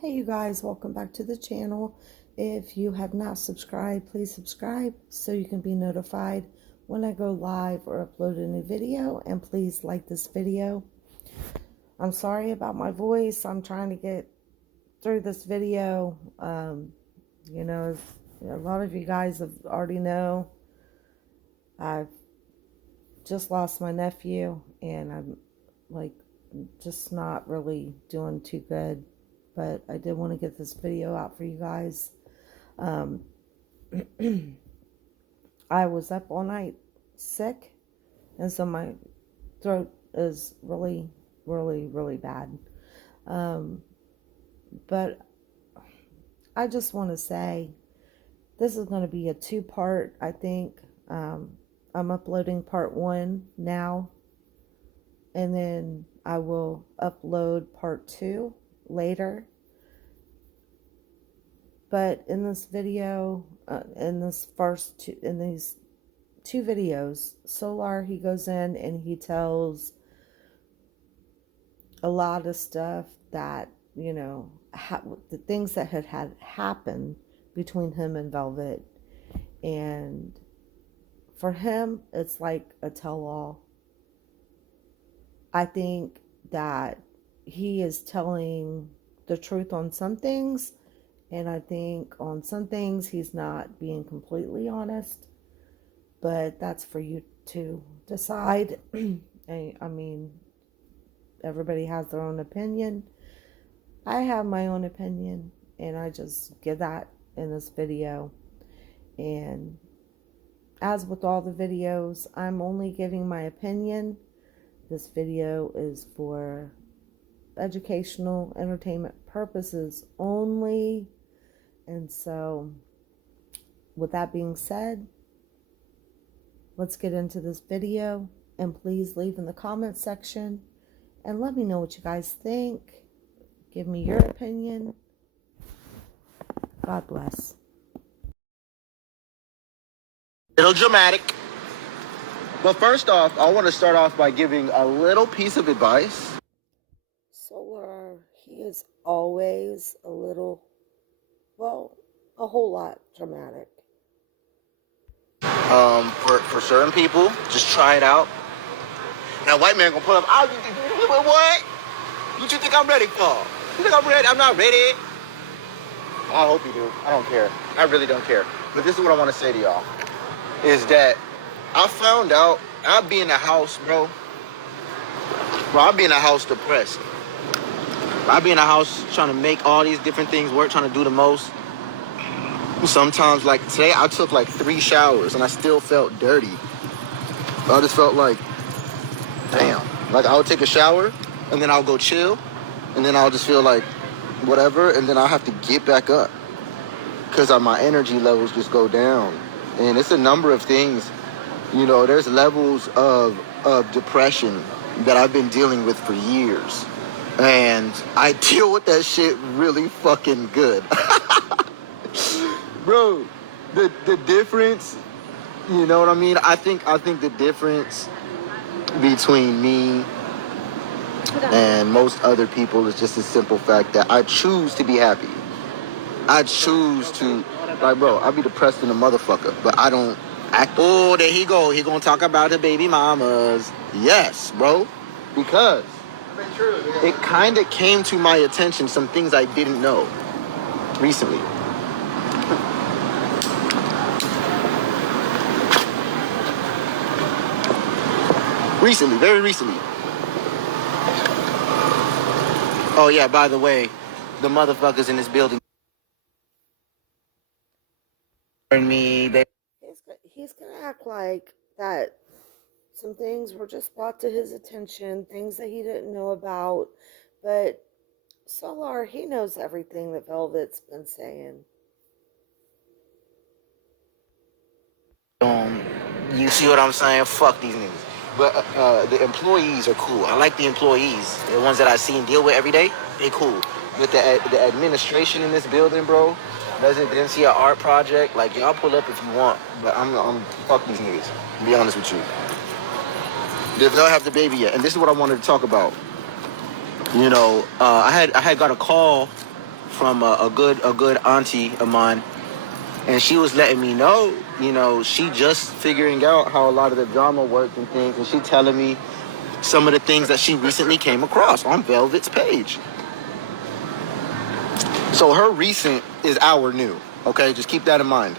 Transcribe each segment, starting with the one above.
Hey you guys, welcome back to the channel. If you have not subscribed, please subscribe so you can be notified when I go live or upload a new video, and please like this video. I'm sorry about my voice. I'm trying to get through this video. You know, a lot of you guys have already know I've just lost my nephew and I'm like just not really doing too good. But I did want to get this video out for you guys. I was up all night sick, and so my throat is really, really, really bad. But I just want to say this is going to be a two-part, I think. I'm uploading part one now, and then I will upload part two later. But in this video, in these two videos, Solar, he goes in and he tells a lot of stuff that, you know, the things that had happened between him and Velvet. And for him, it's like a tell-all. I think that he is telling the truth on some things, and I think on some things he's not being completely honest, but that's for you to decide. I mean, everybody has their own opinion. I have my own opinion, and I just give that in this video. And as with all the videos, I'm only giving my opinion. This video is for educational, entertainment purposes only. And so, with that being said, let's get into this video. And please leave in the comment section and let me know what you guys think. Give me your opinion. God bless. Little dramatic. But first off, I want to start off by giving a little piece of advice. Solar, he is always a little, well, a whole lot dramatic. For certain people, just try it out. Now, white man gonna pull up. Oh, what? What you think I'm ready for? You think I'm ready? I'm not ready. I hope you do. I don't care. I really don't care. But this is what I want to say to y'all. Is that I found out I'd be in the house, bro. I'd be in the house depressed. I'd be in the house trying to make all these different things work, trying to do the most. Sometimes, like today, I took like 3 showers and I still felt dirty. I just felt like, damn. Like I would take a shower and then I'll go chill and then I'll just feel like whatever, and then I'll have to get back up because my energy levels just go down. And it's a number of things. You know, there's levels of depression that I've been dealing with for years. And I deal with that shit really fucking good. Bro, the difference, you know what I mean? I think the difference between me and most other people is just a simple fact that I choose to be happy. I choose to, like, bro, I'll be depressed in a motherfucker, but I don't act. Oh, there he go. He gonna talk about the baby mamas. Yes, bro. Because it kind of came to my attention some things I didn't know recently. Very recently. Oh yeah, by the way, the motherfuckers in this building me. He's gonna act like that some things were just brought to his attention, things that he didn't know about. But Solar, he knows everything that Velvet's been saying. You see what I'm saying? Fuck these niggas. But the employees are cool. I like the employees. The ones that I see and deal with every day, they cool. With the administration in this building, bro, residency or art project, like, y'all pull up if you want. But I'm fuck these niggas, to be honest with you. They don't have the baby yet. And this is what I wanted to talk about. You know, I had got a call from a good auntie of mine, and she was letting me know, she just figuring out how a lot of the drama worked and things, and she telling me some of the things that she recently came across on Velvet's page. So her recent is our new, okay? Just keep that in mind.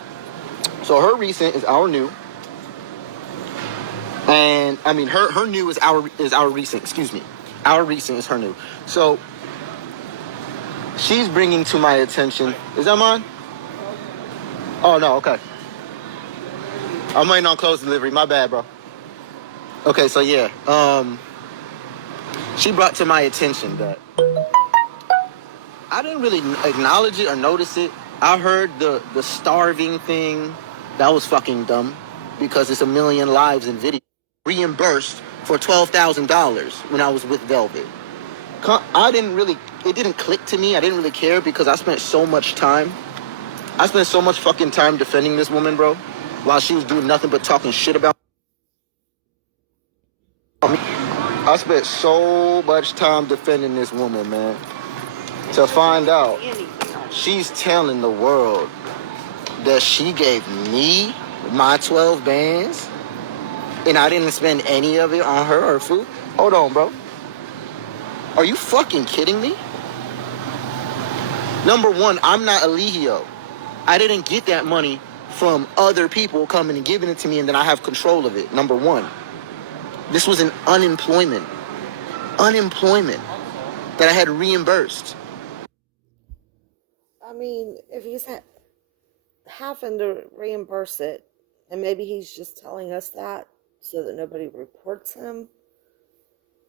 So her recent is our new. And I mean her new is our recent, excuse me. Our recent is her new. So she's bringing to my attention, is that mine? Oh no, okay. I'm waiting on clothes delivery, my bad, bro. Okay, so yeah, she brought to my attention that I didn't really acknowledge it or notice it. I heard the starving thing. That was fucking dumb because it's a million lives in video. Reimbursed for $12,000 when I was with Velvet. It didn't click to me. I didn't really care because I spent so much fucking time defending this woman, bro, while she was doing nothing but talking shit about me. I spent so much time defending this woman, man. To find out she's telling the world that she gave me my 12 bands and I didn't spend any of it on her or food. Hold on, bro. Are you fucking kidding me? Number one, I'm not Eligio. I didn't get that money from other people coming and giving it to me and then I have control of it. Number one. This was an unemployment that I had reimbursed. I mean, if he's having to reimburse it, and maybe he's just telling us that so that nobody reports him,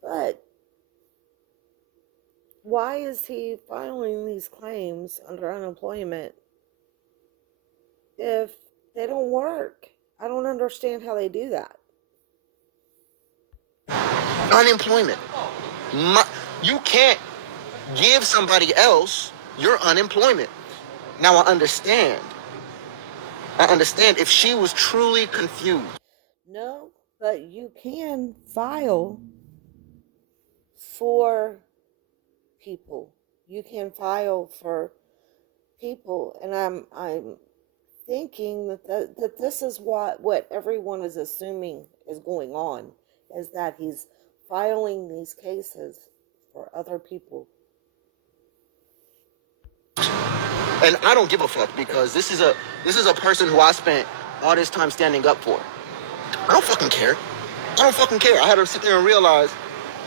but why is he filing these claims under unemployment if they don't work? I don't understand how they do that. Unemployment. You can't give somebody else your unemployment. Now I understand if she was truly confused. No, but you can file for people. You can file for people, and I'm thinking that this is what everyone is assuming is going on, is that he's filing these cases for other people. And I don't give a fuck because this is a person who I spent all this time standing up for. I don't fucking care. I had to sit there and realize,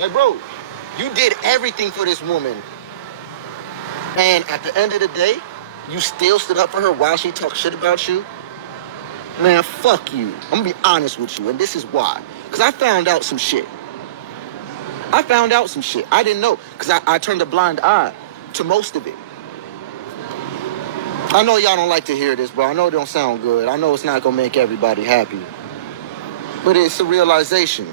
like, bro, you did everything for this woman. And at the end of the day, you still stood up for her while she talked shit about you? Man, fuck you. I'm gonna be honest with you, and this is why. Because I found out some shit. I didn't know, because I turned a blind eye to most of it. I know y'all don't like to hear this, bro. I know it don't sound good. I know it's not gonna make everybody happy. But it's a realization.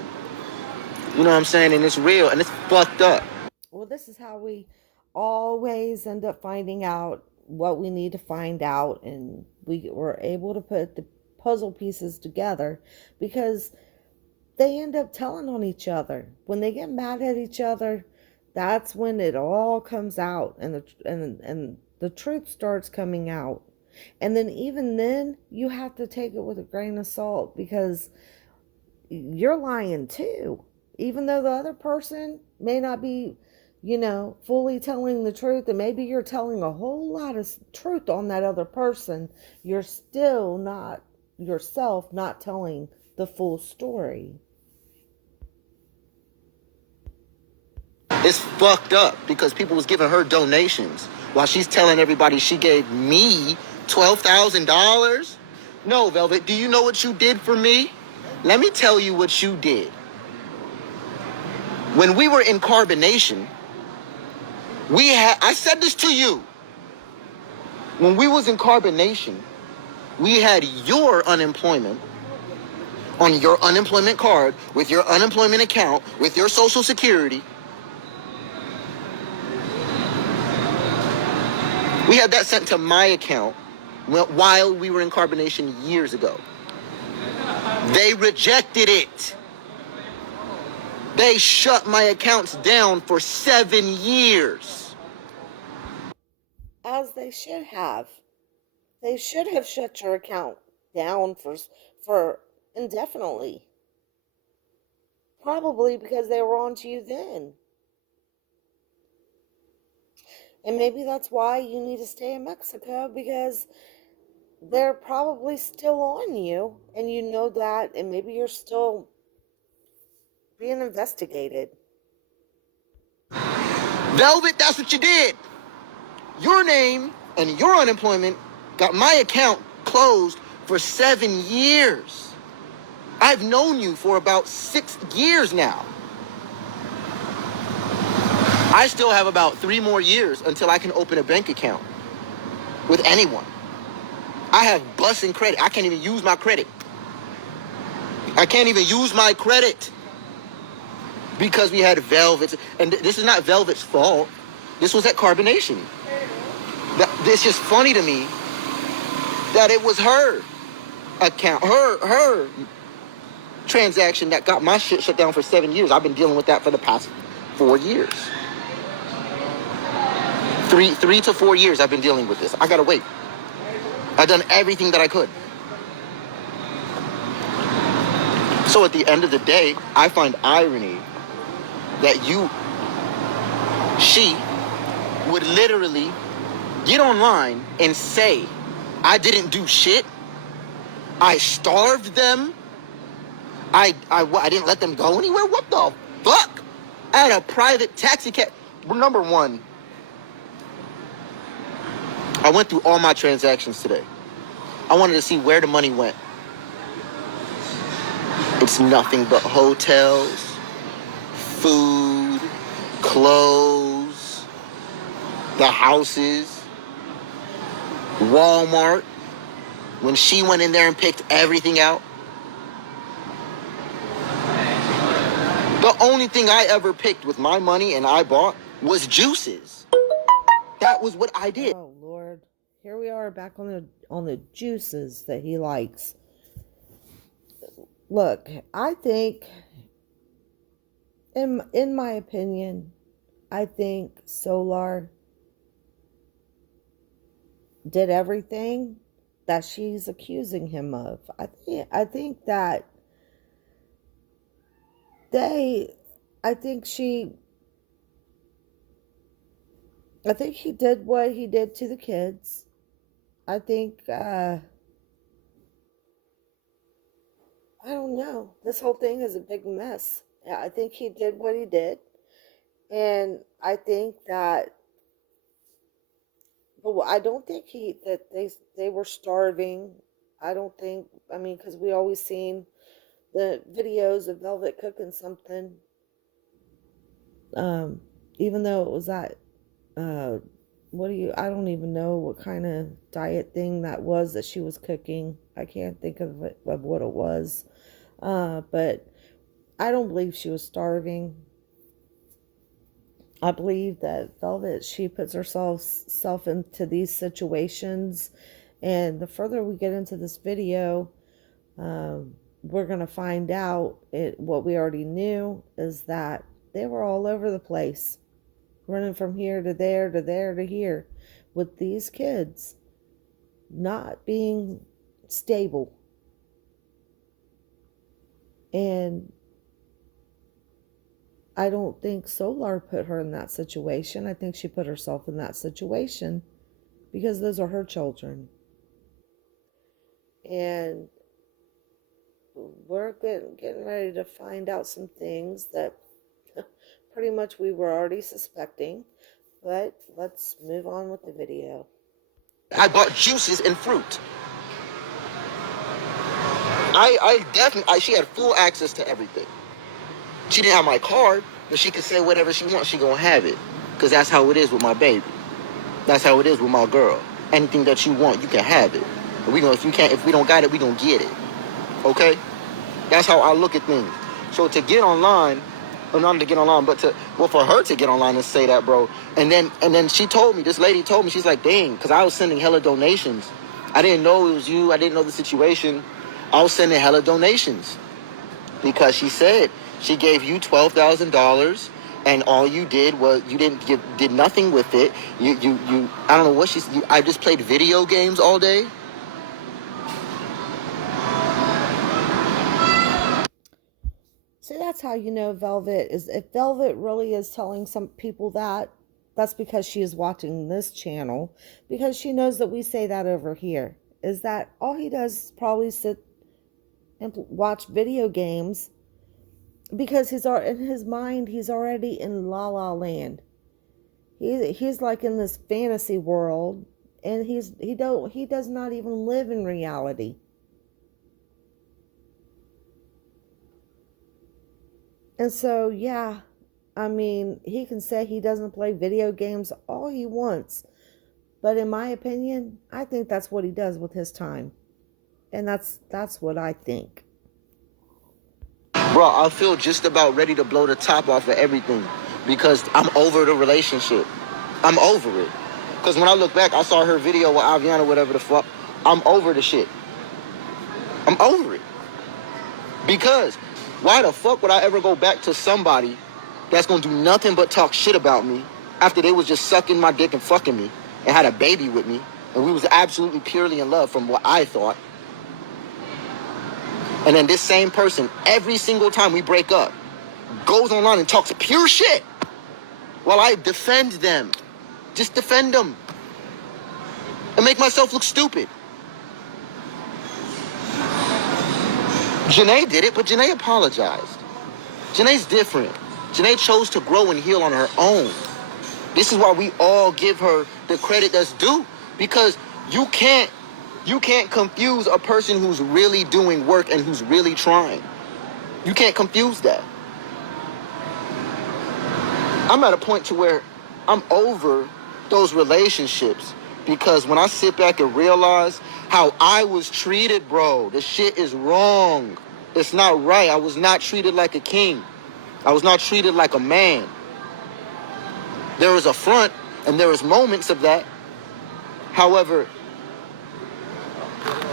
You know what I'm saying? And it's real, and it's fucked up. Well, this is how we always end up finding out what we need to find out, and we were able to put the puzzle pieces together because they end up telling on each other. When they get mad at each other, that's when it all comes out, and the truth starts coming out. And then even then, you have to take it with a grain of salt because you're lying too. Even though the other person may not be, fully telling the truth, and maybe you're telling a whole lot of truth on that other person, you're still not yourself not telling the full story. It's fucked up because people was giving her donations while she's telling everybody she gave me $12,000. No, Velvet, do you know what you did for me? Let me tell you what you did. When we were in Carbonation, I said this to you. When we was in Carbonation, we had your unemployment on your unemployment card, with your unemployment account, with your Social Security. We had that sent to my account while we were in Carbonation years ago. They rejected it. They shut my accounts down for 7 years. as they should have. They should have shut your account down for indefinitely. Probably because they were on to you then. And maybe that's why you need to stay in Mexico, because they're probably still on you, and you know that, and maybe you're still being investigated. Velvet, that's what you did. Your name and your unemployment got my account closed for 7 years. I've known you for about 6 years now. I still have about 3 more years until I can open a bank account with anyone. I have busting credit. I can't even use my credit. I can't even use my credit because we had Velvet's. And this is not Velvet's fault. This was at Carbonation. It's just funny to me that it was her account, her transaction that got my shit shut down for 7 years. I've been dealing with that for the past 4 years. 3 to 4 years I've been dealing with this. I gotta wait. I've done everything that I could. So at the end of the day, I find irony that she would literally get online and say, I didn't do shit. I starved them. I didn't let them go anywhere. What the fuck? I had a private taxi cab. Number one, I went through all my transactions today. I wanted to see where the money went. It's nothing but hotels, food, clothes, the houses, Walmart. When she went in there and picked everything out, the only thing I ever picked with my money and I bought was juices. That was what I did. Oh Lord, here we are back on the juices that he likes. Look, I think, in my opinion, I think Solar did everything that she's accusing him of. I think that I think he did what he did to the kids. I think, I don't know. This whole thing is a big mess. I think he did what he did. And I think that, but I don't think that they were starving. I don't think, because we always seen the videos of Velvet cooking something. Even though it was that, I don't even know what kind of diet thing that was that she was cooking. I can't think of what it was. But I don't believe she was starving. I believe that Velvet, she puts herself into these situations, and the further we get into this video, we're going to find out what we already knew is that they were all over the place, running from here to there to there to here, with these kids not being stable. And I don't think Solar put her in that situation. I think she put herself in that situation because those are her children. And we're getting ready to find out some things that pretty much we were already suspecting. But let's move on with the video. I bought juices and fruit. I definitely, she had full access to everything. She didn't have my card, but she could say whatever she wants, she gonna have it. Because that's how it is with my baby. That's how it is with my girl. Anything that you want, you can have it. But if we don't got it, we gonna get it. Okay? That's how I look at things. So to get online, or not to get online, but for her to get online and say that, bro. And then she told me, this lady told me, she's like, dang, because I was sending hella donations. I didn't know it was you. I didn't know the situation. I was sending hella donations. Because she said she gave you $12,000 and all you did was you did nothing with it. You I don't know what I just played video games all day. See, that's how you know Velvet is. If Velvet really is telling some people that, that's because she is watching this channel, because she knows that we say that over here. Is that all he does is probably sit and watch video games, because in his mind he's already in La La Land. He's like in this fantasy world, and he does not even live in reality. And so, yeah, I mean, he can say he doesn't play video games all he wants, but in my opinion, I think that's what he does with his time. And that's what I think. Bro, I feel just about ready to blow the top off of everything because I'm over the relationship. I'm over it. Because when I look back, I saw her video with Aviana, whatever the fuck. I'm over the shit. I'm over it. Because why the fuck would I ever go back to somebody that's gonna do nothing but talk shit about me after they was just sucking my dick and fucking me and had a baby with me, and we was absolutely purely in love from what I thought. And then this same person, every single time we break up, goes online and talks pure shit while I defend them. Just defend them. And make myself look stupid. Janae did it, but Janae apologized. Janae's different. Janae chose to grow and heal on her own. This is why we all give her the credit that's due. Because you can't confuse a person who's really doing work and who's really trying. You can't confuse that. I'm at a point to where I'm over those relationships, because when I sit back and realize how I was treated, bro, this shit is wrong. It's not right. I was not treated like a king. I was not treated like a man. There was a front, and there was moments of that. However,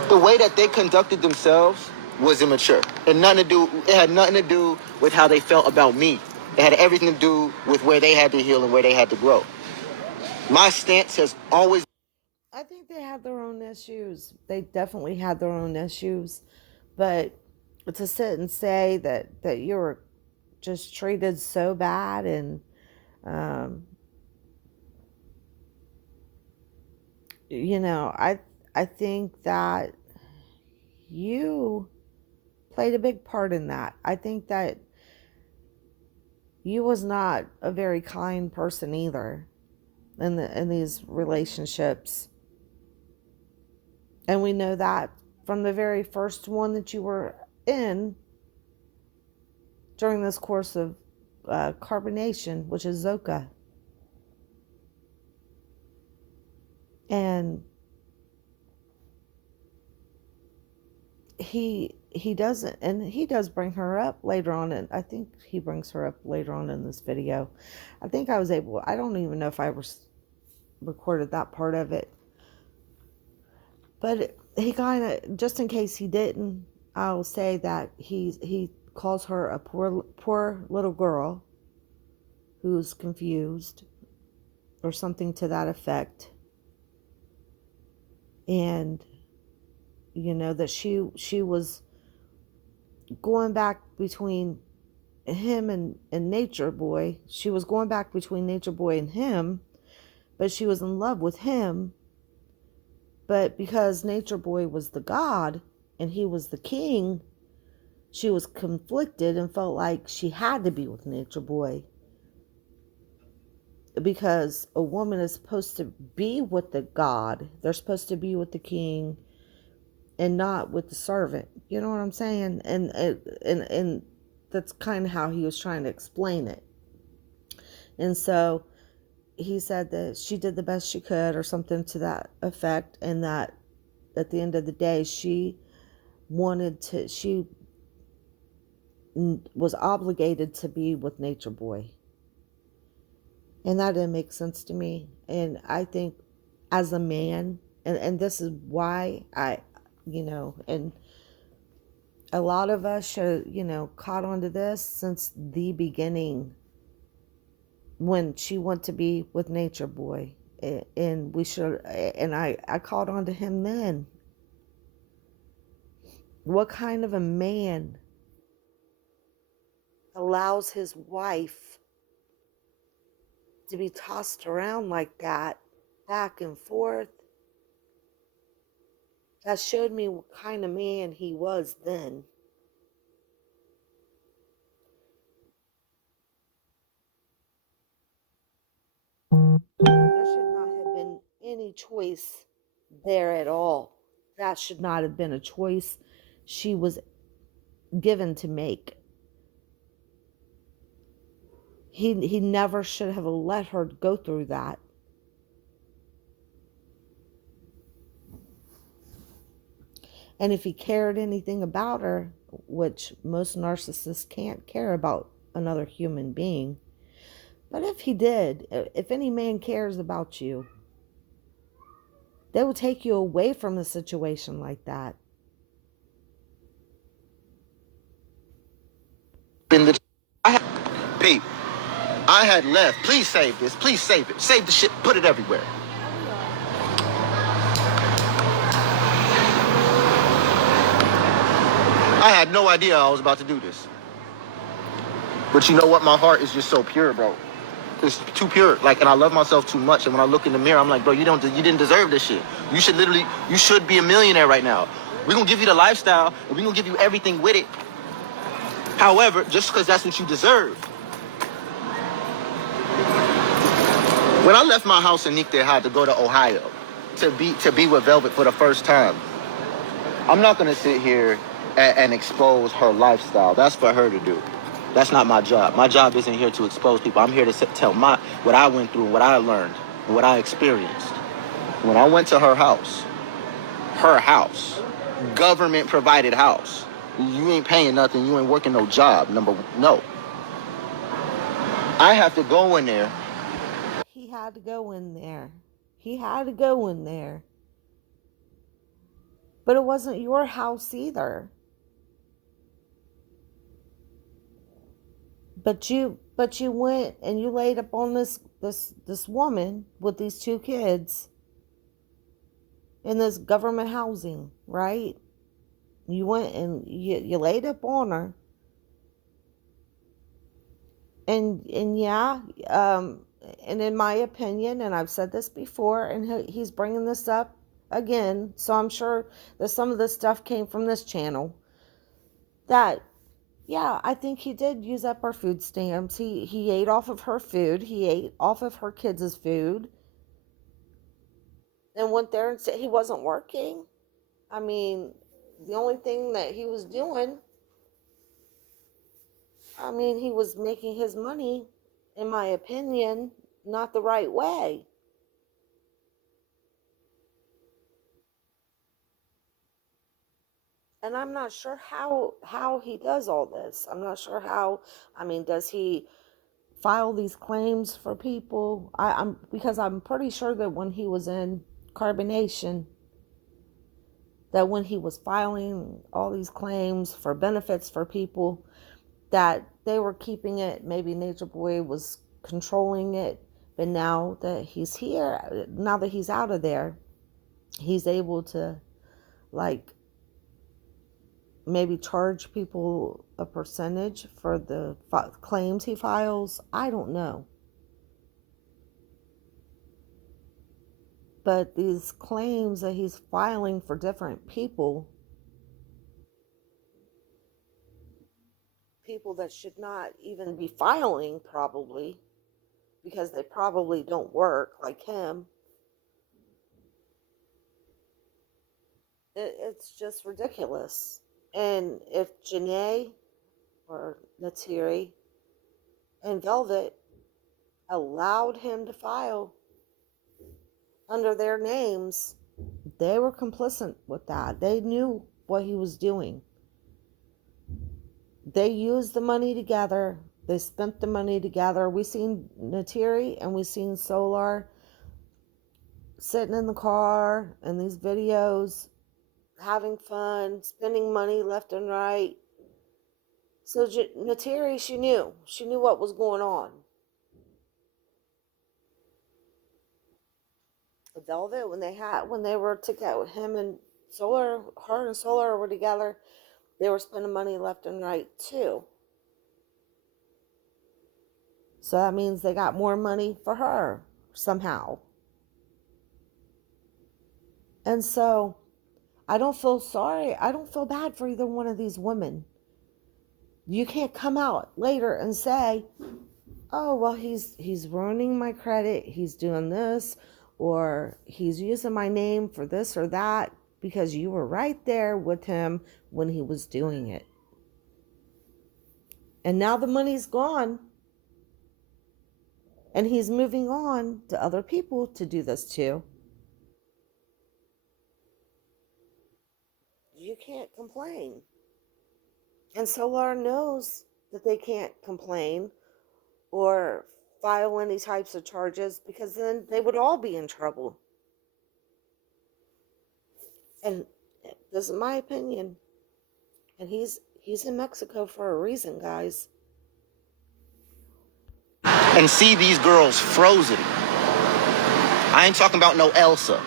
the way that they conducted themselves was immature. It had nothing to do with how they felt about me. It had everything to do with where they had to heal and where they had to grow. My stance has always... I think they had their own issues. They definitely had their own issues. But to sit and say that you were just treated so bad, and I think that you played a big part in that. I think that you was not a very kind person either in these relationships. And we know that from the very first one that you were in during this course of carbonation, which is Zoka. And he doesn't, and he does bring her up later on, and I think he brings her up later on in this video. I think I don't even know if I recorded that part of it, but he kind of, just in case he didn't, I'll say that he calls her a poor little girl who's confused, or something to that effect. And that she was going back between him and Nature Boy. She was going back between Nature Boy and him, but she was in love with him. But because Nature Boy was the god and he was the king, she was conflicted and felt like she had to be with Nature Boy, because a woman is supposed to be with the god. They're supposed to be with the king and not with the servant. You know what I'm saying? And that's kind of how he was trying to explain it. And so he said that she did the best she could, or something to that effect, and that at the end of the day, she was obligated to be with Nature Boy. And that didn't make sense to me. And I think as a man, and this is why and a lot of us should, caught on to this since the beginning. when she went to be with Nature Boy. And we should, and I called on to him then. What kind of a man allows his wife to be tossed around like that, back and forth? That showed me what kind of man he was then. There should not have been any choice there at all. That should not have been a choice she was given to make. He never should have let her go through that. And if he cared anything about her, which most narcissists can't care about another human being, but if he did, if any man cares about you, they will take you away from a situation like that. In the, I had, Pete, I had left. Please save this. Please save it. Save the shit. Put it everywhere. I had no idea I was about to do this. But you know what? My heart is just so pure, bro. It's too pure. Like, and I love myself too much. And when I look in the mirror, I'm like, bro, you didn't deserve this shit. You should be a millionaire right now. We're gonna give you the lifestyle, and we're gonna give you everything with it. However, just because that's what you deserve. When I left my house in Nightdale to go to Ohio to be with Velvet for the first time, I'm not gonna sit here and expose her lifestyle. That's for her to do. That's not my job. My job isn't here to expose people. I'm here to tell what I went through, what I learned, and what I experienced. When I went to her house, government provided house. You ain't paying nothing. You ain't working no job. No. I have to go in there. He had to go in there. He had to go in there. But it wasn't your house either. But you went and you laid up on this woman with these two kids in this government housing, right? You went and you laid up on her. And yeah, and in my opinion, and I've said this before, and he's bringing this up again, so I'm sure that some of this stuff came from this channel, that yeah, I think he did use up her food stamps. He ate off of her food. He ate off of her kids' food. And went there and said he wasn't working. I mean, the only thing that he was doing, I mean, he was making his money, in my opinion, not the right way. And I'm not sure how he does all this. I'm not sure how. I mean, does he file these claims for people? Because I'm pretty sure that when he was in carbonation, that when he was filing all these claims for benefits for people, that they were keeping it. Maybe Nature Boy was controlling it, but now that he's here, now that he's out of there, he's able to, like, maybe charge people a percentage for the claims he files. I don't know. But these claims that he's filing for different people that should not even be filing, probably, because they probably don't work like him. It's just ridiculous. And if Janae or Natiri and Velvet allowed him to file under their names, they were complicit with that. They knew what he was doing. They used the money together. They spent the money together. We seen Natiri and we seen Solar sitting in the car in these videos, having fun, spending money left and right. So Natiri, she knew what was going on. Velvet when they were together, him and Solar, her and Solar were together, they were spending money left and right too. So that means they got more money for her somehow. And so I don't feel sorry. I don't feel bad for either one of these women. You can't come out later and say, oh, well, he's ruining my credit. He's doing this, or he's using my name for this or that, because you were right there with him when he was doing it. And now the money's gone. And he's moving on to other people to do this too. You can't complain. And Solar knows that they can't complain or file any types of charges, because then they would all be in trouble. And this is my opinion. And he's in Mexico for a reason, guys. And see these girls frozen. I ain't talking about no Elsa.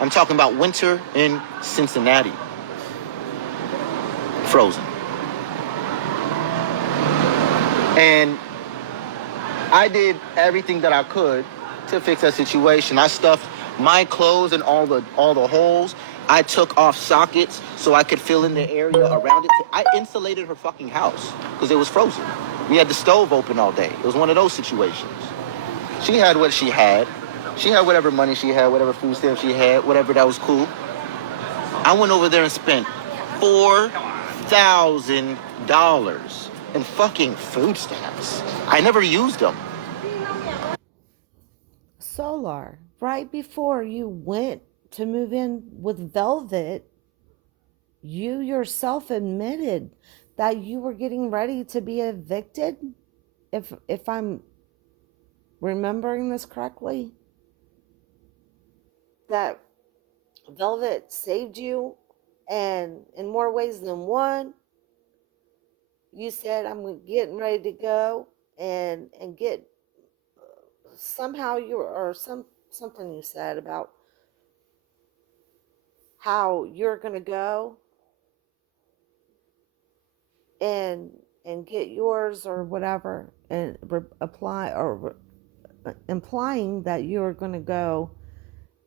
I'm talking about winter in Cincinnati. Frozen. And I did everything that I could to fix that situation. I stuffed my clothes in all the holes. I took off sockets so I could fill in the area around it. I insulated her fucking house because it was frozen. We had the stove open all day. It was one of those situations. She had what she had. She had whatever money she had, whatever food stamps she had, whatever that was cool. I went over there and spent $4,000 in fucking food stamps. I never used them. Solar, right before you went to move in with Velvet, you yourself admitted that you were getting ready to be evicted, if I'm remembering this correctly. That Velvet saved you, and in more ways than one. You said, I'm getting ready to go and get, somehow you were, or something you said about how you're going to go and get yours or whatever, and implying that you're going to go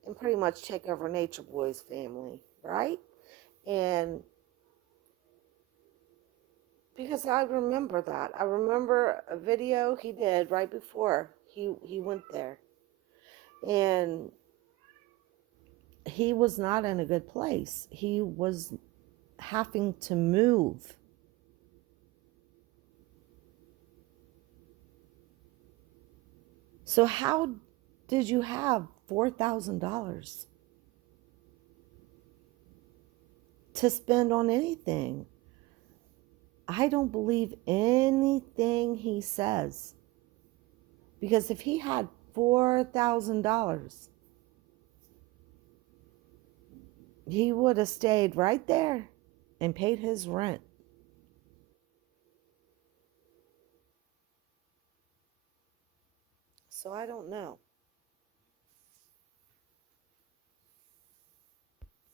and pretty much take over Nature Boy's family, right? And because I remember that. I remember a video he did right before he went there. And he was not in a good place. He was having to move. So how did you have $4,000 to spend on anything? I don't believe anything he says. Because if he had $4,000, he would have stayed right there and paid his rent. So I don't know.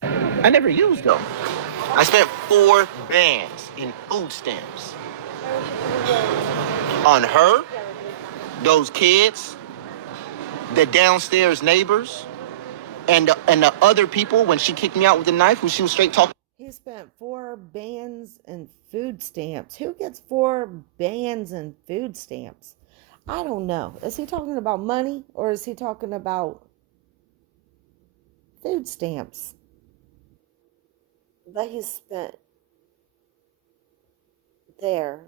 I never used them. I spent 4 bands in food stamps on her, those kids, the downstairs neighbors, and the other people when she kicked me out with the knife, who she was straight talking. He spent 4 bands in food stamps. Who gets 4 bands in food stamps? I don't know. Is he talking about money, or is he talking about food stamps that he spent there?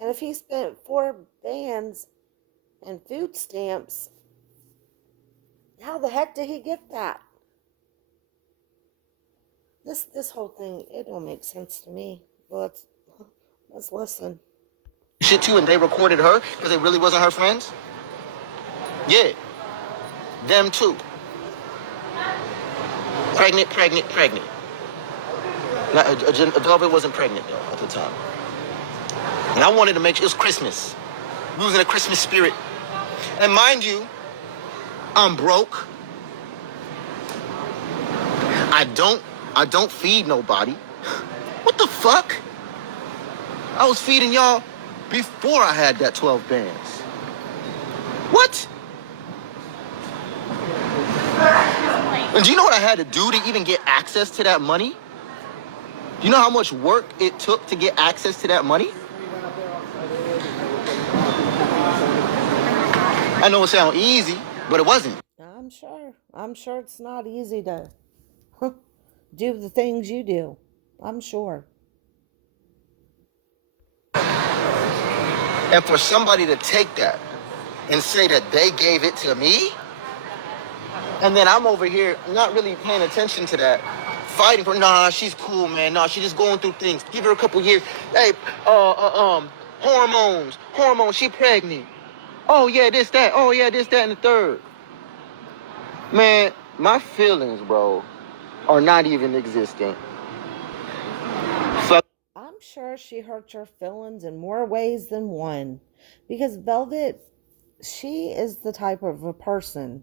And if he spent 4 bands and food stamps, how the heck did he get that? This whole thing, it don't make sense to me. Well, let's listen. Shit too, and they recorded her because it really wasn't her friends. Yeah, them too. Pregnant. Velvet wasn't pregnant though at the time. And I wanted to make sure it was Christmas. We was in a Christmas spirit. And mind you, I'm broke. I don't feed nobody. What the fuck? I was feeding y'all before I had that 12 bands. What? And do you know what I had to do to even get access to that money? Do you know how much work it took to get access to that money? I know it sounds easy, but it wasn't. I'm sure it's not easy to do the things you do. I'm sure. And for somebody to take that and say that they gave it to me, and then I'm over here not really paying attention to that, fighting for, nah, she's cool, man. Nah, she's just going through things. Give her a couple years. Hey, hormones, she pregnant. Oh, yeah, this, that. Oh, yeah, this, that, and the third. Man, my feelings, bro, are not even existing. I'm sure she hurt your feelings in more ways than one. Because Velvet, she is the type of a person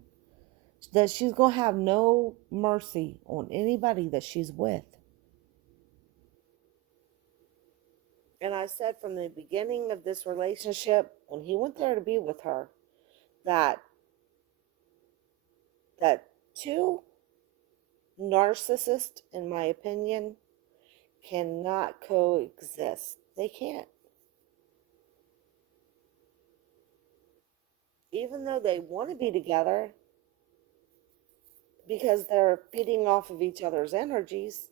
that she's going to have no mercy on anybody that she's with. And I said from the beginning of this relationship, when he went there to be with her, that two narcissists, in my opinion, cannot coexist. They can't. Even though they want to be together because they're feeding off of each other's energies,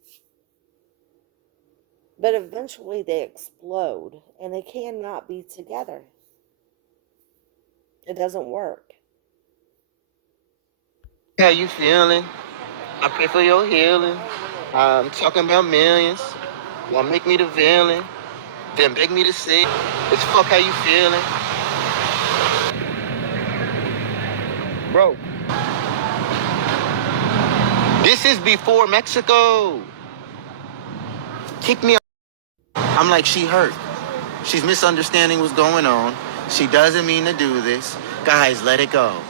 but eventually they explode and they cannot be together. It doesn't work. How you feeling? I pray for your healing. I'm talking about millions. Want to make me the villain, then beg me to say, it's fuck how you feeling. Bro, this is before Mexico. Kick me out. I'm like, she hurt. She's misunderstanding what's going on. She doesn't mean to do this. Guys, let it go.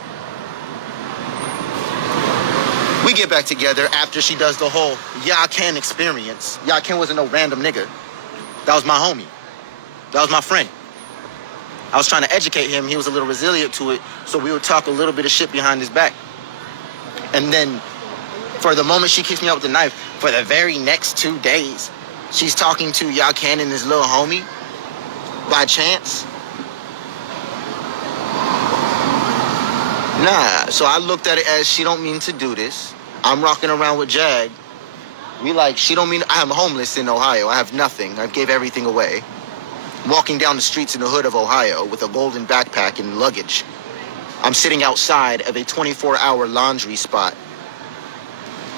We get back together after she does the whole Yakin experience. Yakin wasn't no random nigga. That was my homie. That was my friend. I was trying to educate him. He was a little resilient to it, so we would talk a little bit of shit behind his back. And then, for the moment she kicks me out with the knife, for the very next 2 days, she's talking to Yakin and his little homie by chance. Nah, so I looked at it as she don't mean to do this. I'm rocking around with Jag. We like, she don't mean, I'm homeless in Ohio. I have nothing. I gave everything away. Walking down the streets in the hood of Ohio with a golden backpack and luggage. I'm sitting outside of a 24-hour laundry spot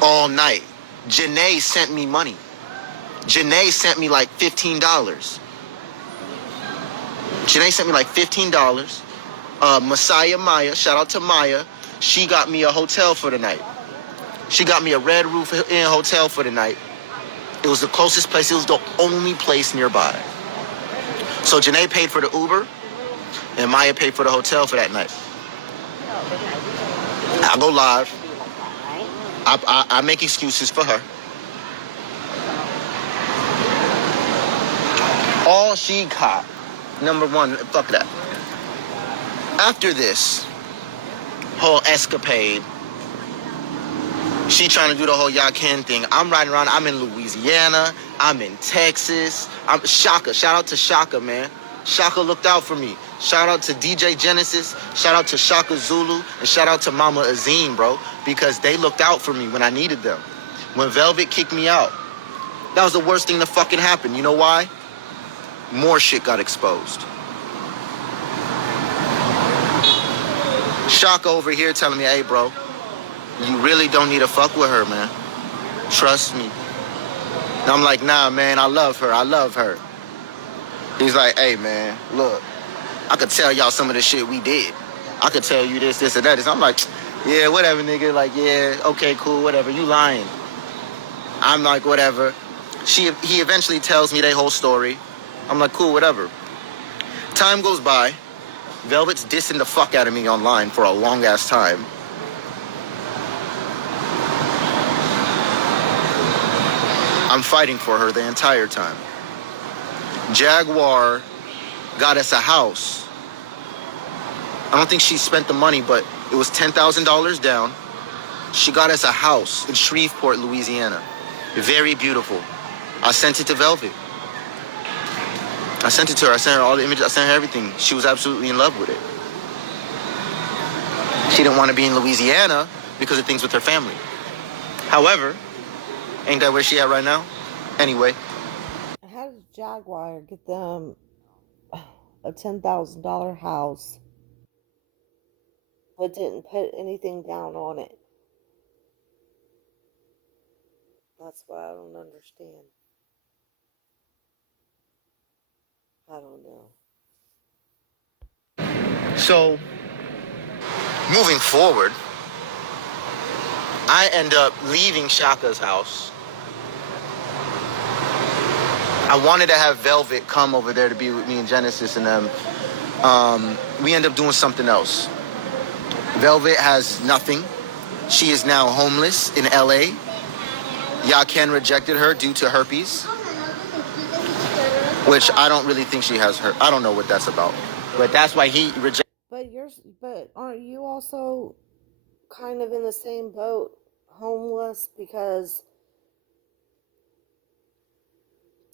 all night. Janae sent me money. Janae sent me like $15. Janae sent me like $15. Messiah Maya, shout out to Maya, she got me a hotel for the night. She got me a Red Roof Inn hotel for the night. It was the closest place. It was the only place nearby. So Janae paid for the Uber, and Maya paid for the hotel for that night. I go live. I make excuses for her. All she got, number one, fuck that. After this whole escapade, she trying to do the whole Yakin thing. I'm riding around. I'm in Louisiana. I'm in Texas. I'm Shaka. Shout out to Shaka, man. Shaka looked out for me. Shout out to DJ Genesis. Shout out to Shaka Zulu. And shout out to Mama Azim, bro. Because they looked out for me when I needed them. When Velvet kicked me out, that was the worst thing to fucking happen. You know why? More shit got exposed. Shaka over here telling me, hey, bro, you really don't need to fuck with her, man. Trust me. And I'm like, nah, man, I love her. I love her. He's like, hey, man, look, I could tell y'all some of the shit we did. I could tell you this, and that. I'm like, yeah, whatever, nigga. Like, yeah, okay, cool, whatever. You lying. I'm like, whatever. He eventually tells me their whole story. I'm like, cool, whatever. Time goes by. Velvet's dissing the fuck out of me online for a long-ass time. I'm fighting for her the entire time. Jaguar got us a house. I don't think she spent the money, but it was $10,000 down. She got us a house in Shreveport, Louisiana. Very beautiful. I sent it to Velvet. I sent it to her. I sent her all the images. I sent her everything. She was absolutely in love with it. She didn't want to be in Louisiana because of things with her family. However, ain't that where she at right now? Anyway. How did Jaguar get them a $10,000 house but didn't put anything down on it? That's what I don't understand. I don't know. So, moving forward, I end up leaving Shaka's house. I wanted to have Velvet come over there to be with me and Genesis and them. We end up doing something else. Velvet has nothing. She is now homeless in LA. Yaken rejected her due to herpes, which I don't really think she has her. I don't know what that's about, but that's why he rejected. But aren't you also kind of in the same boat, homeless, because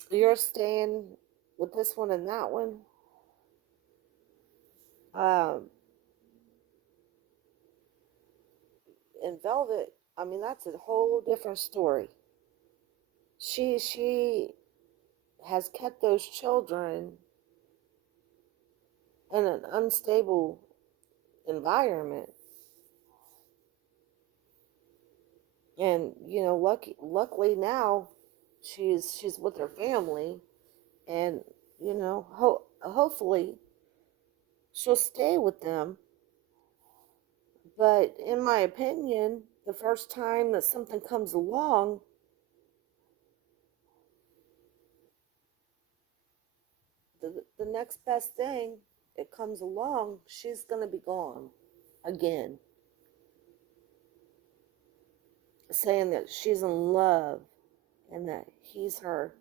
you're staying with this one and that one? In Velvet, I mean, that's a whole different story. She has kept those children in an unstable environment. And, you know, luckily now she's with her family, and, you know, hopefully she'll stay with them. But in my opinion, the first time that something comes along, the next best thing it comes along, she's going to be gone again. Saying that she's in love and that he's her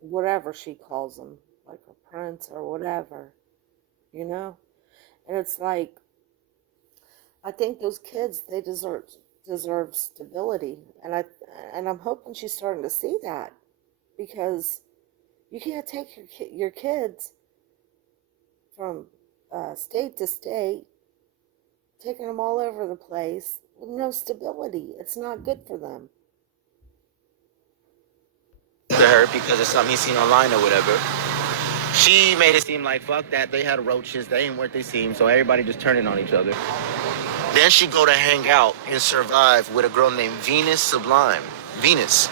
whatever she calls him, like a prince or whatever, you know? And it's like, I think those kids, they deserve stability, and I'm hoping she's starting to see that, because you can't take your kids from state to state, taking them all over the place with no stability. It's not good for them. To her because of something he's seen online or whatever. She made it seem like, fuck that, they had roaches, they ain't what they seem, so everybody just turning on each other. Then she go to hang out and survive with a girl named Venus Sublime. Venus.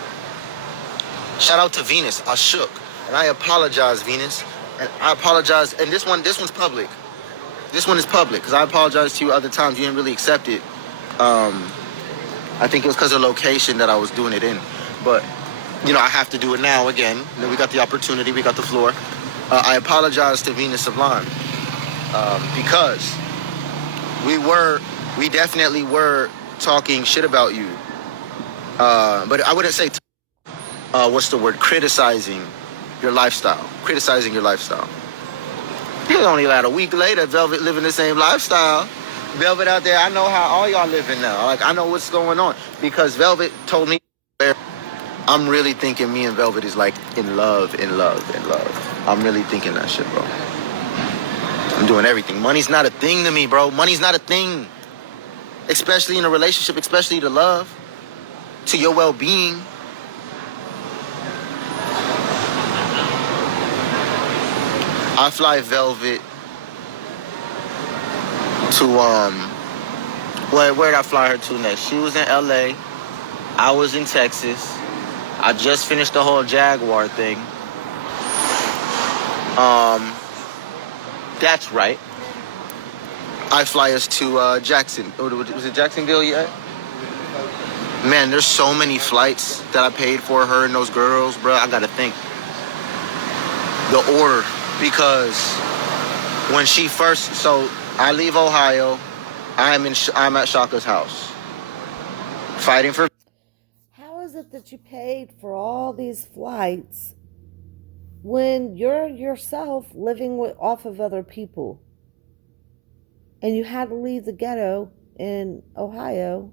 Shout out to Venus. I shook. And I apologize, Venus. And I apologize. And this one's public. This one is public, because I apologized to you other times. You didn't really accept it. I think it was because of the location that I was doing it in. But, you know, I have to do it now again. You know, we got the opportunity. We got the floor. I apologize to Venus Sublime. Because we definitely were talking shit about you. But I wouldn't say, what's the word? Criticizing your lifestyle. Criticizing your lifestyle. You only like a week later, Velvet living the same lifestyle. Velvet out there, I know how all y'all living now. Like, I know what's going on. Because Velvet told me, I'm really thinking me and Velvet is like in love. I'm really thinking that shit, bro. I'm doing everything. Money's not a thing to me, bro. Money's not a thing. Especially in a relationship, especially to love, to your well-being. I fly Velvet to, where'd I fly her to next? She was in LA. I was in Texas. I just finished the whole Jaguar thing. That's right. I fly us to Jackson. Was it Jacksonville yet? Man, there's so many flights that I paid for her and those girls, bro. I gotta think. The order. Because when she first, so I leave Ohio, I'm at Shaka's house. fighting for. How is it that you paid for all these flights when you're yourself living off of other people? And you had to leave the ghetto in Ohio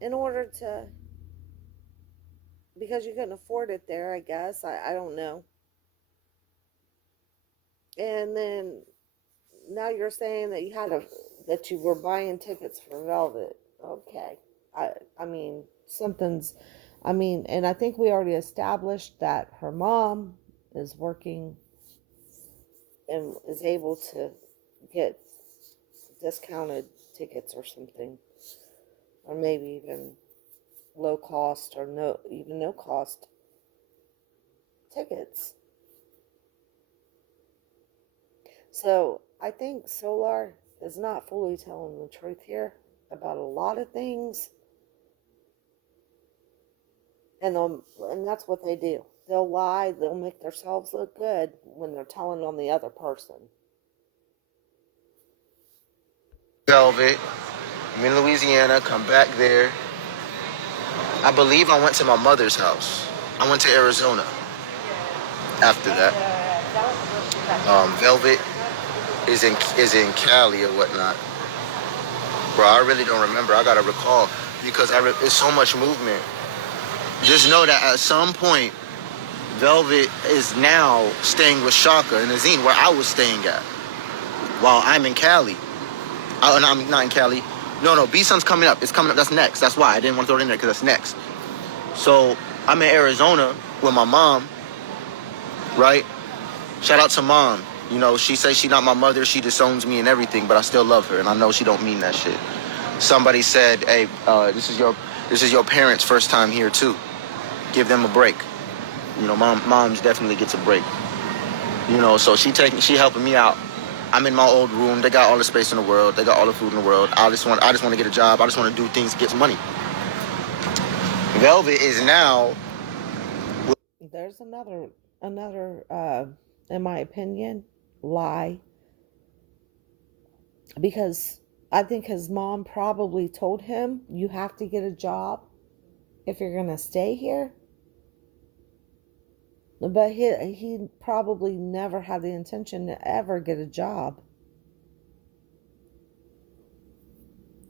in order to, because you couldn't afford it there, I guess. I don't know. And then now you're saying that that you were buying tickets for Velvet. Okay. I mean, and I think we already established that her mom is working and is able to get discounted tickets or something, or maybe even low cost or no cost tickets. So I think Solar is not fully telling the truth here about a lot of things, and that's what they do. They'll lie. They'll make themselves look good when they're telling on the other person. Velvet. I'm in Louisiana. Come back there. I believe I went to my mother's house. I went to Arizona after that. Velvet is in Cali or whatnot. Bro, I really don't remember. I gotta recall because it's so much movement. Just know that at some point, Velvet is now staying with Shaka and Azine, where I was staying at, while I'm in Cali. I'm not in Cali. No, B-Sun's coming up. It's coming up. That's next. That's why I didn't want to throw it in there, because that's next. So I'm in Arizona with my mom, right? Shout out to Mom. You know, she says she's not my mother. She disowns me and everything, but I still love her, and I know she don't mean that shit. Somebody said, hey, this is your parents' first time here, too. Give them a break. You know, mom's definitely gets a break. You know, so she helping me out. I'm in my old room. They got all the space in the world. They got all the food in the world. I just want to get a job. I just want to do things, get some money. Velvet is now. There's another, in my opinion, lie. Because I think his mom probably told him, you have to get a job if you're going to stay here. But he probably never had the intention to ever get a job.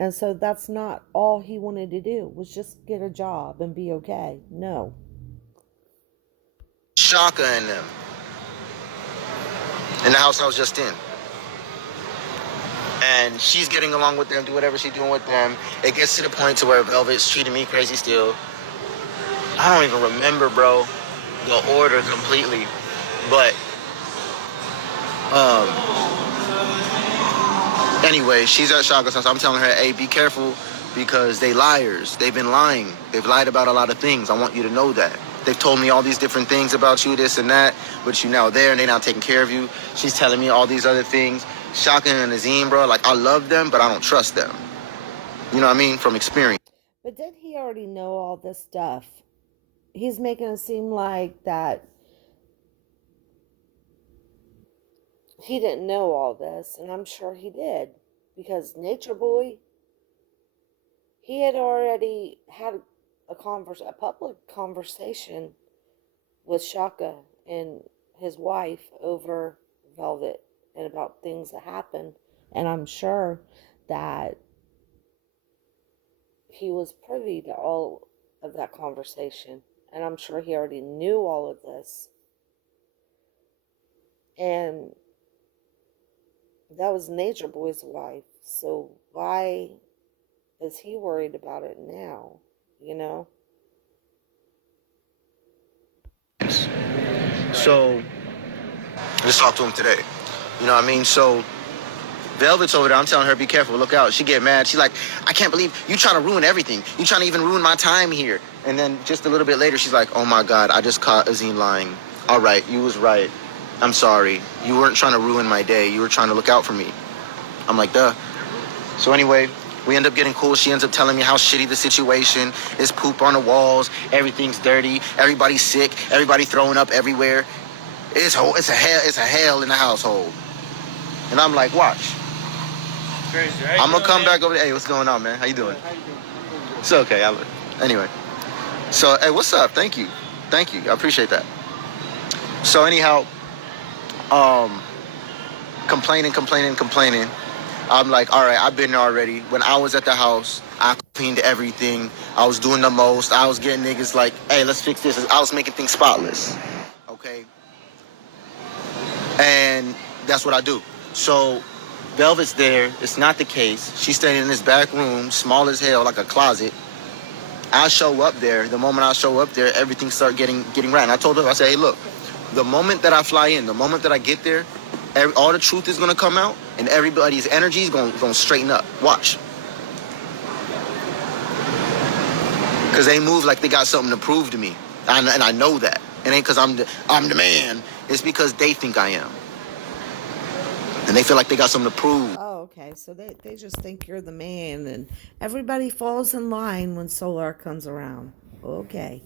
And so that's not all he wanted to do, was just get a job and be okay. No. Shaka and them. In the house I was just in. And she's getting along with them, do whatever she's doing with them. It gets to the point to where Velvet's treating me crazy still. I don't even remember, bro, the order completely. But anyway, she's at Shaka's house. I'm telling her, hey, be careful, because they liars. They've been lying. They've lied about a lot of things. I want you to know that. They've told me all these different things about you, this and that, but you now there and they now taking care of you. She's telling me all these other things. Shaka and Azine, bro, like, I love them, but I don't trust them. You know what I mean? From experience. But did he already know all this stuff? He's making it seem like that he didn't know all this, and I'm sure he did, because Nature Boy, he had already had a public conversation with Shaka and his wife over Velvet and about things that happened, and I'm sure that he was privy to all of that conversation, and I'm sure he already knew all of this. And that was Nature Boy's wife, so why is he worried about it now, you know? So, I just talked to him today. You know what I mean? So, Velvet's over there. I'm telling her, be careful, look out. She get mad. She's like, I can't believe you trying to ruin everything. You trying to even ruin my time here. And then just a little bit later, she's like, oh my God, I just caught Azine lying. All right, you was right. I'm sorry. You weren't trying to ruin my day. You were trying to look out for me. I'm like, duh. So anyway, we end up getting cool. She ends up telling me how shitty the situation is. Poop on the walls. Everything's dirty. Everybody's sick. Everybody throwing up everywhere. It's a hell in the household. And I'm like, watch. Crazy, right? I'm gonna come back over there. Hey, what's going on, man? How you doing? How you doing? It's okay. Anyway. So, hey, what's up? Thank you. I appreciate that. So anyhow, complaining. I'm like, all right, I've been there already. When I was at the house, I cleaned everything. I was doing the most. I was getting niggas like, hey, let's fix this. I was making things spotless. Okay. And that's what I do. So Velvet's there. It's not the case. She's standing in this back room, small as hell, like a closet. I show up there. The moment I show up there, everything starts getting right. And I told her, I said, hey, look, the moment that I fly in, the moment that I get there, all the truth is going to come out, and everybody's energy is going to straighten up. Watch. Because they move like they got something to prove to me. And I know that. It ain't because I'm the man. It's because they think I am. And they feel like they got something to prove. Oh, okay. So they just think you're the man, and everybody falls in line when Solar comes around. Okay.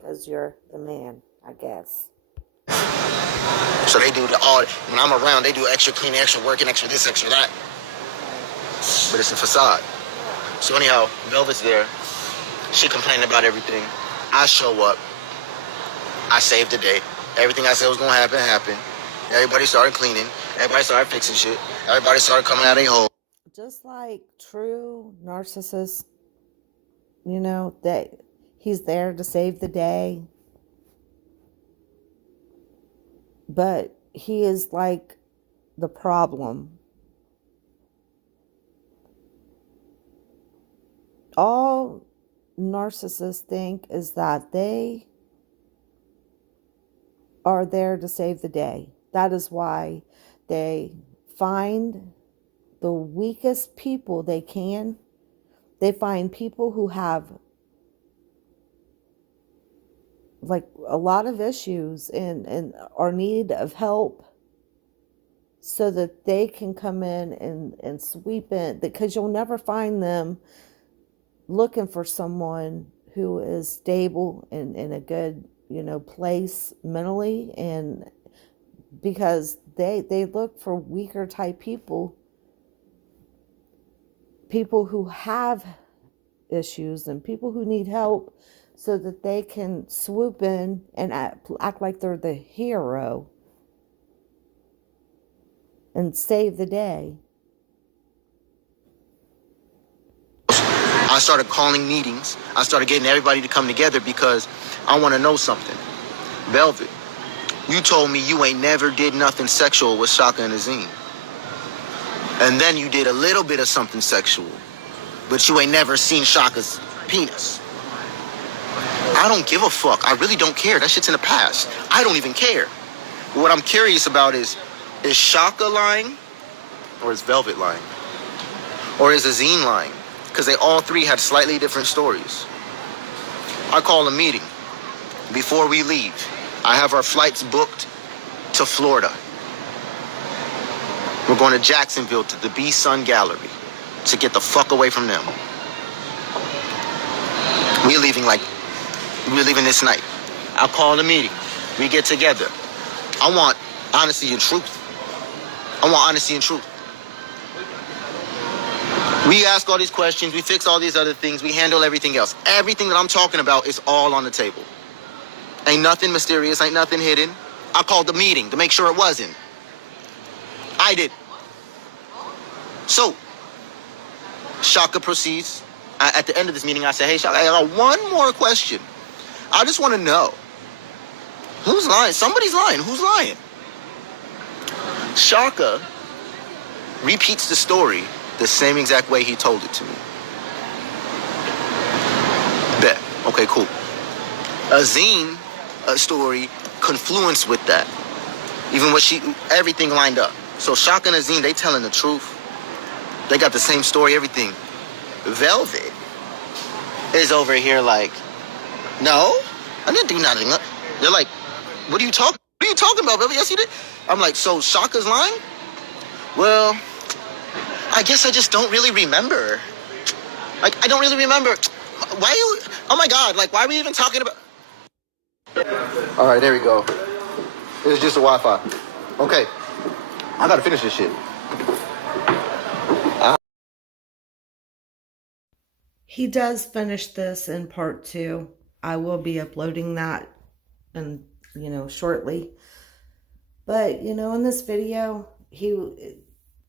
Because you're the man, I guess. So they do when I'm around, they do extra cleaning, extra working, extra this, extra that. But it's a facade. So anyhow, Velvet's there. She complaining about everything. I show up. I saved the day. Everything I said was going to happen, happened. Everybody started cleaning. Everybody started fixing shit. Everybody started coming out of their hole. Just like true narcissists, that he's there to save the day. But he is like the problem. All narcissists think is that they are there to save the day. That is why they find the weakest people they can. They find people who have like a lot of issues and are in need of help, so that they can come in and sweep in, because you'll never find them looking for someone who is stable and in a good place mentally, and because they look for weaker type people who have issues and people who need help, so that they can swoop in and act like they're the hero and save the day. I started calling meetings. I started getting everybody to come together because I want to know something. Velvet, you told me you ain't never did nothing sexual with Shaka and Azim. And then you did a little bit of something sexual, but you ain't never seen Shaka's penis. I don't give a fuck. I really don't care. That shit's in the past. I don't even care. What I'm curious about is Shaka lying, or is Velvet lying? Or is Azim lying? Because they all three had slightly different stories. I call a meeting. Before we leave, I have our flights booked to Florida. We're going to Jacksonville to the B-Sun Gallery to get the fuck away from them. We're leaving this night. I'll call a meeting. We get together. I want honesty and truth. We ask all these questions. We fix all these other things. We handle everything else. Everything that I'm talking about is all on the table. Ain't nothing mysterious. Ain't nothing hidden. I called the meeting to make sure it wasn't. I did. So, Shaka proceeds. At the end of this meeting, I say, hey, Shaka, I got one more question. I just want to know. Who's lying? Somebody's lying. Who's lying? Shaka repeats the story the same exact way he told it to me. Bet. Okay, cool. Azim, a story, confluence with that. Even what everything lined up. So Shaka and Azim, they telling the truth. They got the same story, everything. Velvet is over here like, no, I didn't do nothing. They're like, what are you talking about, Velvet? Yes, you did. I'm like, so Shaka's lying? Well, I guess I just don't really remember. Like, I don't really remember. Oh my God, like, why are we even talking about? All right, there we go. It's just a Wi-Fi. Okay, I gotta finish this shit. he does finish this in part 2. I will be uploading that and shortly. But in this video,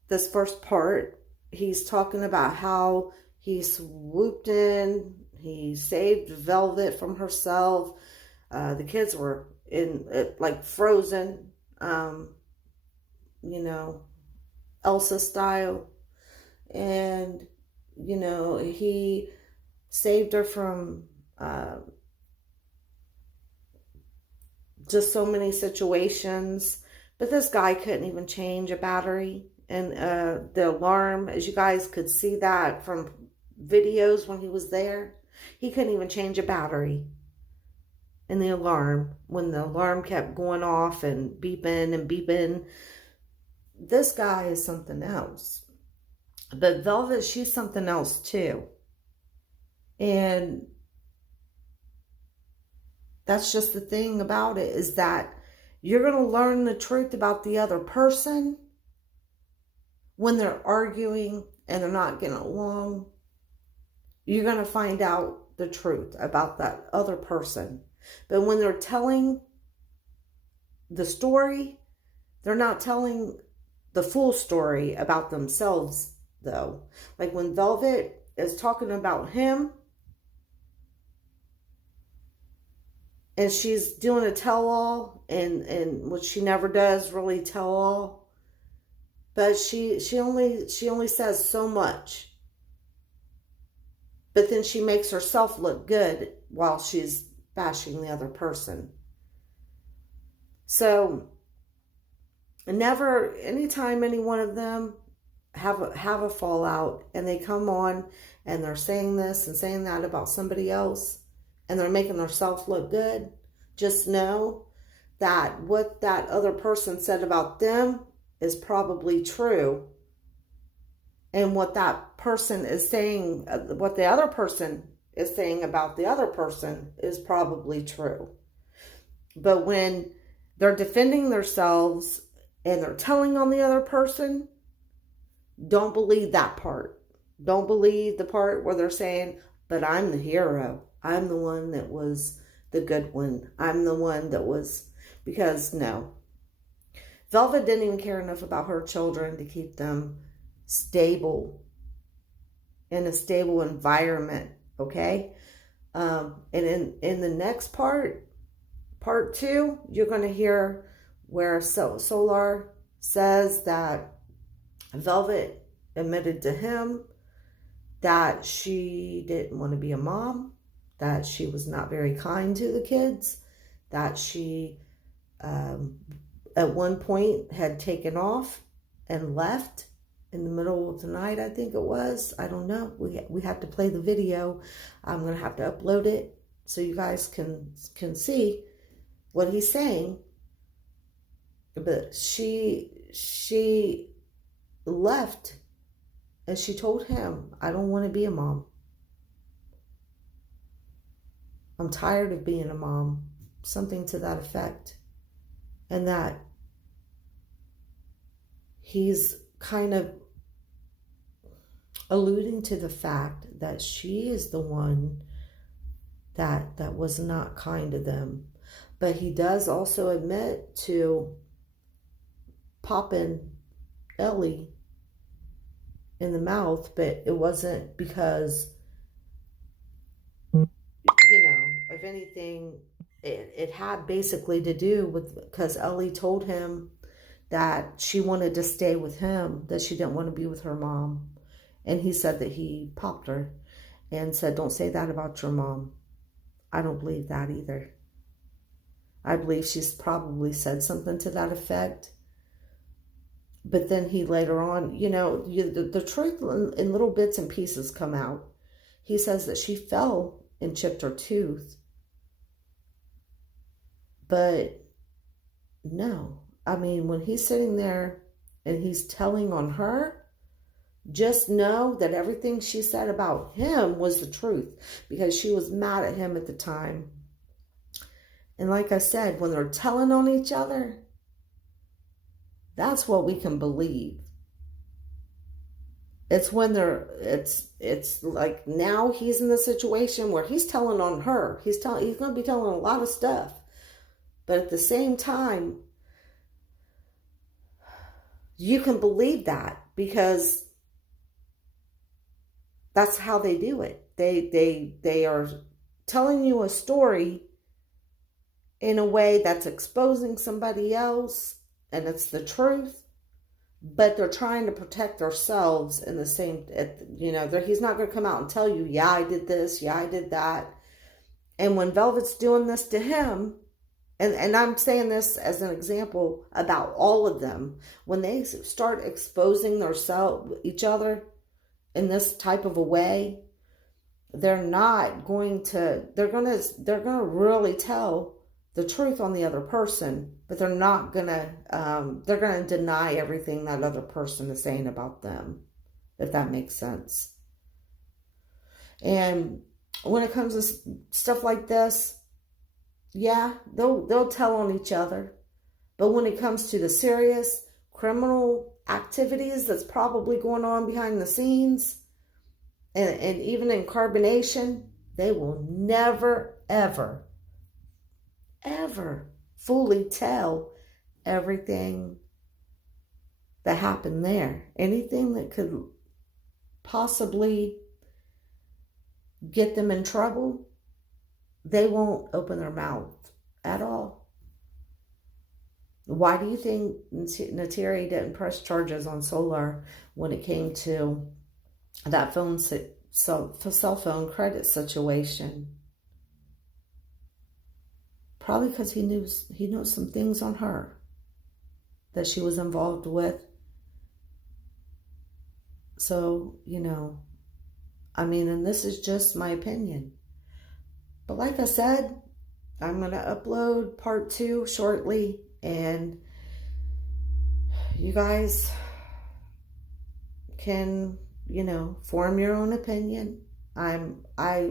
this first part, he's talking about how he swooped in, he saved Velvet from herself. The kids were like frozen, Elsa style. And, he saved her from just so many situations. But this guy couldn't even change a battery. And the alarm, as you guys could see that from videos when he was there, he couldn't even change a battery in the alarm when the alarm kept going off and beeping and beeping. This guy is something else. But Velvet, she's something else too. And that's just the thing about it, is that you're going to learn the truth about the other person when they're arguing and they're not getting along. You're going to find out the truth about that other person. But when they're telling the story, they're not telling the full story about themselves, though. Like when Velvet is talking about him, and she's doing a tell-all, and which she never does really tell all, but she only says so much. But then she makes herself look good while she's bashing the other person. So anytime any one of them have a fallout and they come on and they're saying this and saying that about somebody else, and they're making themselves look good, just know that what that other person said about them is probably true. And what that person is saying, what the other person is saying about the other person is probably true. But when they're defending themselves and they're telling on the other person, don't believe that part. Don't believe the part where they're saying, but I'm the hero. I'm the one that was the good one. I'm the one that was, because no. Velvet didn't even care enough about her children to keep them stable, in a stable environment, okay? And in the next part 2, you're going to hear where Solar says that Velvet admitted to him that she didn't want to be a mom, that she was not very kind to the kids, that she at one point had taken off and left in the middle of the night, I think it was. I don't know. We have to play the video. I'm going to have to upload it so you guys can see what he's saying. But she left and she told him, I don't want to be a mom. I'm tired of being a mom. Something to that effect. And that he's kind of alluding to the fact that she is the one that was not kind to them. But he does also admit to popping Ellie in the mouth, but it wasn't because, if anything, it had basically to do with, because Ellie told him that she wanted to stay with him, that she didn't want to be with her mom. And he said that he popped her and said, don't say that about your mom. I don't believe that either. I believe she's probably said something to that effect. But then he later on, the truth in little bits and pieces come out. He says that she fell and chipped her tooth. But no, I mean, when he's sitting there and he's telling on her, just know that everything she said about him was the truth, because she was mad at him at the time. And like I said, when they're telling on each other, that's what we can believe. It's when it's like now he's in the situation where he's telling on her. He's going to be telling a lot of stuff. But at the same time, you can believe that because that's how they do it. They are telling you a story in a way that's exposing somebody else, and it's the truth, but they're trying to protect themselves in the same, he's not going to come out and tell you, yeah, I did this, yeah, I did that. And when Velvet's doing this to him, and I'm saying this as an example about all of them, when they start exposing each other in this type of a way, they're going to really tell the truth on the other person, but they're going to deny everything that other person is saying about them, if that makes sense. And when it comes to stuff like this, yeah, they'll tell on each other. But when it comes to the serious criminal activities that's probably going on behind the scenes, and even in carbonation, they will never, ever, ever fully tell everything that happened there. Anything that could possibly get them in trouble, they won't open their mouth at all. Why do you think Nateri didn't press charges on Solar when it came to that cell phone credit situation? Probably because he knows some things on her that she was involved with. So, and this is just my opinion. But like I said, I'm going to upload part 2 shortly, and you guys can, form your own opinion. I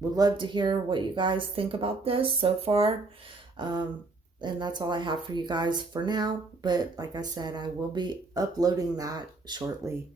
would love to hear what you guys think about this so far. And that's all I have for you guys for now. But like I said, I will be uploading that shortly.